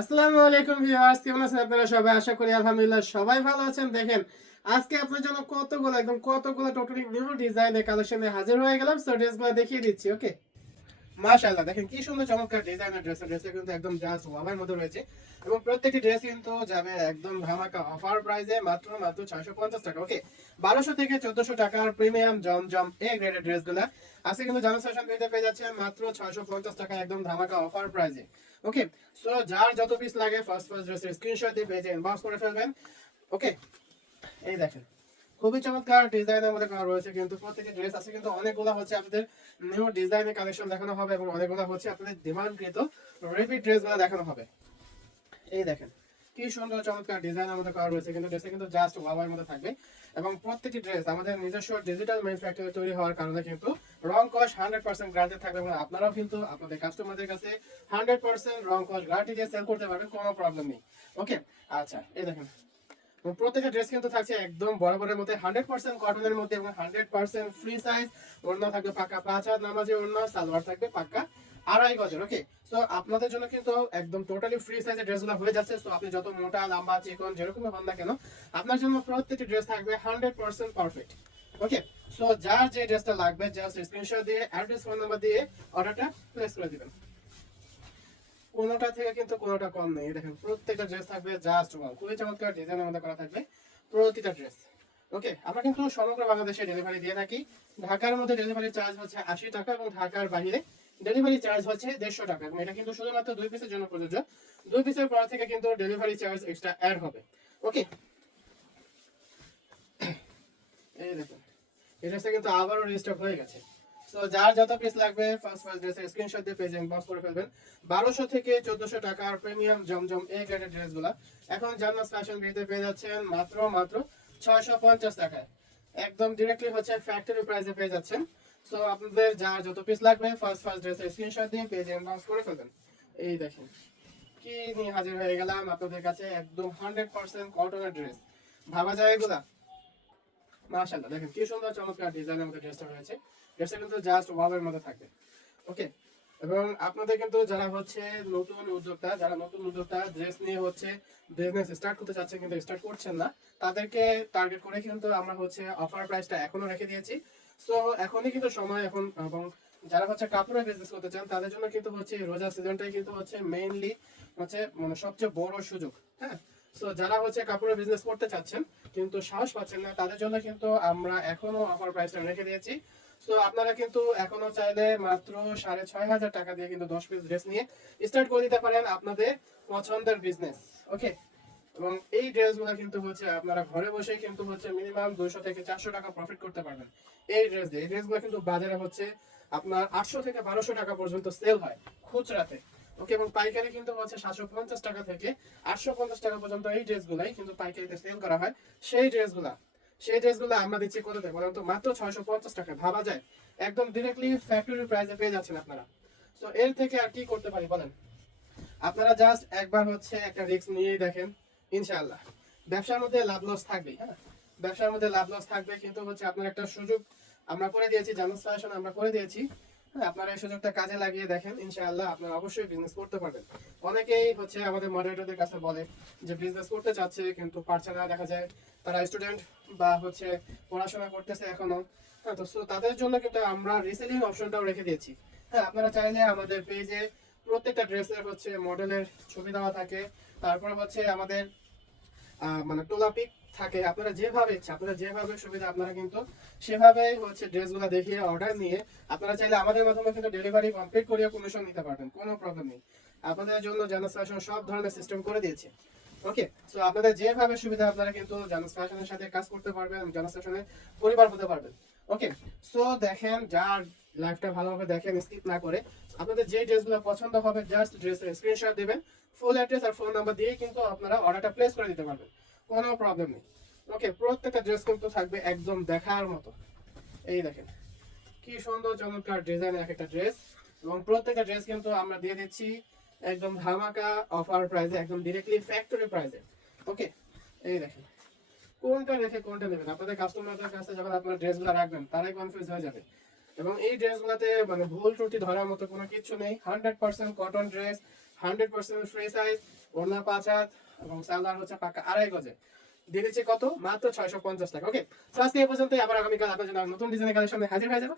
আসসালামু আলাইকুম ভিউয়ার্স, কেমন আছেন আপনারা সবাই? আশা করি আলহামদুলিল্লাহ সবাই ভালো আছেন। দেখেন আজকে আপনার জন্য কতগুলো টোটালি নিউ ডিজাইনের কালেকশনে হাজির হয়ে গেলাম। সো ড্রেসগুলো দেখিয়ে দিচ্ছি। ওকে, মাশাআল্লাহ, দেখেন কি সুন্দর চমৎকার ডিজাইনের ড্রেসটা কিন্তু একদম জাস্ট ওয়াওয়ের মধ্যে রয়েছে এবং প্রত্যেকটি ড্রেস কিন্তু যাবে একদম ধামাকা অফার প্রাইসে মাত্র 650 টাকা। ওকে, 1200 থেকে 1400 টাকার প্রিমিয়াম জমজম এ গ্রেডের ড্রেসগুলো আজকে কিন্তু জামা সেশন পেয়ে যাচ্ছেন মাত্র 650 টাকা একদম ধামাকা অফার প্রাইসে। ওকে, সো যার যত পিস লাগে ফার্স্ট ড্রেসের স্ক্রিনশট দিয়ে পেজে ইনবক্স করে ফেলবেন। ওকে, এই দেখেন খুবই চমৎকার ডিজাইনের মধ্যে করা রয়েছে, কিন্তু প্রত্যেকটি ড্রেস আছে কিন্তু অনেকগুলো হচ্ছে আপনাদের নিউ ডিজাইনের কালেকশন দেখানো হবে এবং অনেকগুলো হচ্ছে আপনাদের ডিমান্ডকৃত রিপিট ড্রেসগুলো দেখানো হবে। এই দেখেন কি সুন্দর চমৎকার ডিজাইনের মধ্যে করা রয়েছে, কিন্তু ড্রেসে কিন্তু জাস্ট ওয়াওয়ের মধ্যে থাকবে এবং প্রত্যেকটি ড্রেস আমাদের নিজস্ব ডিজিটাল ম্যানুফ্যাকচারে তৈরি হওয়ার কারণে কিন্তু রং কস 100% গ্যারান্টি থাকবে এবং আপনারাও কিন্তু আপনাদের কাস্টমারদের কাছে 100% রং কস গ্যারান্টি দিয়ে সেল করতে পারবেন, কোনো প্রবলেম নেই। ওকে, আচ্ছা এই দেখেন প্রত্যেকটা ড্রেস কিন্তু থাকছে একদম বরাবরের মধ্যে 100% কটনের মধ্যে এবং 100% ফ্রি সাইজ। ওড়না থাকবে পাক্কা 5 হাত নামাজি ওড়না, সালোয়ার থাকবে পাক্কা 2.5 গজের। ওকে, সো আপনাদের জন্য কিন্তু একদম টোটালি ফ্রি সাইজের ড্রেসগুলো হয়ে যাচ্ছে। সো আপনি যত মোটা লম্বা চিকন যেরকম হন না কেন, আপনার জন্য প্রত্যেকটি ড্রেস থাকবে 100% পারফেক্ট। ওকে, সো যার যে ড্রেসটা লাগবে জাস্ট স্ক্রিনশট দিয়ে অ্যাড্রেস ফোন নাম্বার দিয়ে অর্ডারটা প্লেস করে দিবেন। কোনোটা থেকে কিন্তু কোনোটা কম নেই। দেখেন প্রত্যেকটা ড্রেস থাকবে জাস্ট ওয়াও, খুবই চমৎকার ডিজাইনের মধ্যে করা থাকবে প্রতিটা ড্রেস। ওকে, আমরা কিন্তু সমগ্র বাংলাদেশে ডেলিভারি দিয়ে থাকি। ঢাকার মধ্যে ডেলিভারি চার্জ হচ্ছে 80 টাকা এবং ঢাকার বাইরে ডেলিভারি চার্জ হচ্ছে 150 টাকা এবং এটা কিন্তু শুধুমাত্র 2 পিসের জন্য প্রযোজ্য। 2 পিসের পর থেকে কিন্তু ডেলিভারি চার্জ এক্সট্রা অ্যাড হবে। ওকে, এই দেখুন এই ড্রেসটা কিন্তু আবারও রিস্টক হয়ে গেছে। সো যার যত পিস লাগবে ফার্স্ট ড্রেসের স্ক্রিনশট দিয়ে পেজে ইনবক্স করে ফেলবেন। 1200 থেকে 1400 টাকার প্রিমিয়াম জমজম এ গ্রেডের ড্রেসগুলো এখন জান্নাত ফ্যাশন ভিতে পেয়ে যাচ্ছেন মাত্র 650 টাকায়। একদম ডিরেক্টলি হচ্ছে ফ্যাক্টরি প্রাইসে পেয়ে যাচ্ছেন। সো আপনাদের যার যত পিস লাগবে ফার্স্ট ড্রেসের স্ক্রিনশট দিয়ে পেজে ইনবক্স করে ফেলবেন। এই দেখেন কি নিয়ে হাজির হয়ে গেলাম আপনাদের কাছে, একদম 100% কটনের ড্রেস। ভাবা যায় এগুলা? মাশাআল্লাহ, দেখেন কি সুন্দর চমৎকার ডিজাইনের মধ্যে ড্রেসটা রয়েছে। ড্রেসটা কিন্তু জাস্ট ওয়াওয়ের মধ্যে থাকবে। ওকে, এবং আপনাদের কিন্তু যারা নতুন উদ্যোক্তা ড্রেস নিয়ে হচ্ছে বিজনেস স্টার্ট করতে চাচ্ছেন কিন্তু স্টার্ট করছেন না, তাদেরকে টার্গেট করে কিন্তু আমরা হচ্ছে অফার প্রাইসটা এখনো রেখে দিয়েছি। সো এখনই কিন্তু সময় এখন, এবং যারা হচ্ছে কাপড়ের বিজনেস করতে চান তাদের জন্য কিন্তু হচ্ছে রোজা সিজনটাই কিন্তু হচ্ছে মেইনলি হচ্ছে মানে সবচেয়ে বড় সুযোগ। হ্যাঁ, সো যারা হচ্ছে কাপড়ের বিজনেস করতে চাচ্ছেন কিন্তু সাহস পাচ্ছেন না, তাদের জন্য কিন্তু আমরা এখনো অফার প্রাইসটা রেখে দিয়েছি। সো আপনারা কিন্তু এখনো চাইলে মাত্র 6500 টাকা দিয়ে কিন্তু 10 পিস ড্রেস নিয়ে স্টার্ট করে দিতে পারেন আপনাদের পছন্দের বিজনেস। ওকে, এবং এই ড্রেসগুলো কিন্তু হচ্ছে আপনারা ঘরে বসে কিন্তু হচ্ছে মিনিমাম 200 থেকে 400 টাকা প্রফিট করতে পারবেন এই ড্রেস দিয়ে। এই ড্রেসগুলো কিন্তু বাজারে হচ্ছে আপনার 800 থেকে 1200 টাকা পর্যন্ত সেল হয় খুচরাতে। ওকে, এবং পাইকারি কিন্তু হচ্ছে 750 টাকা থেকে 850 টাকা পর্যন্ত এই ড্রেসগুলাই কিন্তু পাইকারিতে সেল করা হয়। সেই ড্রেসগুলো আমরা দিচ্ছি কততে বলেন তো? মাত্র 650 টাকা। ভাবা যায় একদম ডিরেক্টলি ফ্যাক্টরি প্রাইসে পেয়ে যাচ্ছেন আপনারা। সো এর থেকে আর কি করতে পারি বলেন? আপনারা জাস্ট একবার হচ্ছে একটা রিস্ক নিয়ে দেখেন, ইনশাআল্লাহ ব্যবসার মধ্যে লাভ লস থাকবেই। হ্যাঁ, ব্যবসার মধ্যে লাভ লস থাকবে, কিন্তু হচ্ছে আপনার একটা সুযোগ আমরা করে দিয়েছি, জান্নাত ফ্যাশন আমরা করে দিয়েছি। হ্যাঁ, আপনারা এই সুযোগটা কাজে লাগিয়ে দেখেন, ইনশাআল্লাহ আপনারা অবশ্যই বিজনেস করতে পারবেন। অনেকেই হচ্ছে আমাদের মডারেটরদের কাছে বলে যে বিজনেস করতে চাচ্ছে কিন্তু পারছে না, দেখা যায় তারা স্টুডেন্ট বা হচ্ছে পড়াশোনা করতেছে এখনো। হ্যাঁ, তো তাদের জন্য কিন্তু আমরা রিসেলিং অপশনটাও রেখে দিয়েছি। হ্যাঁ, আপনারা চাইলে আমাদের পেজে প্রত্যেকটা ড্রেসের হচ্ছে মডেলের ছবি দেওয়া থাকে, তারপর হচ্ছে আমাদের মানে টোলা পিক থাকে। আপনারা যেভাবে ইচ্ছা, আপনারা যেভাবে সুবিধা আপনারা কিন্তু সেভাবে হচ্ছে ড্রেসগুলো দেখিয়ে অর্ডার নিয়ে আপনারা চাইলে আমাদের মাধ্যমে কিন্তু ডেলিভারি কমপ্লিট করিয়ে কমিশন নিতে পারবেন, কোনো প্রবলেম নেই। আপনাদের জন্য জান্নাত ফ্যাশন সব ধরনের সিস্টেম করে দিয়েছে। ওকে, সো আপনাদের যেভাবে সুবিধা আপনারা কিন্তু জান্নাত ফ্যাশনের সাথে কাজ করতে পারবেন, জান্নাত ফ্যাশনের পরিবার হতে পারবেন। ওকে, সো দেখেন যার লাইফটা ভালোভাবে দেখেন স্কিপ না করে, আপনাদের যে ড্রেসগুলো পছন্দ হবে জাস্ট ড্রেসের স্ক্রিনশট দিবেন, ফুল অ্যাড্রেস আর ফোন নাম্বার দিয়ে কিন্তু আপনারা অর্ডারটা প্লেস করে দিতে পারবেন, কোনো প্রবলেম নেই। ওকে, প্রত্যেকটা ড্রেস কিন্তু থাকবে একদম দেখার মতো। এই দেখেন কি সুন্দর চমৎকার ডিজাইনের এক একটা ড্রেস, এবং প্রত্যেকটা ড্রেস কিন্তু আমরা দিয়ে দিচ্ছি একদম ধামাকা অফার প্রাইসে, একদম ডিরেক্টলি ফ্যাক্টরি প্রাইসে। ওকে, এই দেখেন কোনটা রেখে কোনটা নেবেন, আপনাদের কাস্টমারদের কাছে যখন আপনারা ড্রেসগুলো রাখবেন তারাই কনফিউজ হয়ে যাবে। এবং এই ড্রেসগুলোতে মানে ভুল ত্রুটি ধরার মতো কোনো কিছু নেই। 100% কটন ড্রেস, 100% ফ্রি সাইজ, ওড়না 5 হাত এবং সালোয়ার হচ্ছে পাকা 2.5 গজে। দিয়ে দিচ্ছি কত? মাত্র 650 টাকা। ওকে, তো আজকে এই পর্যন্তই। আবার আগামীকাল আপনার জন্য নতুন ডিজাইনের কালেকশনে হাজির হয়ে যাবো।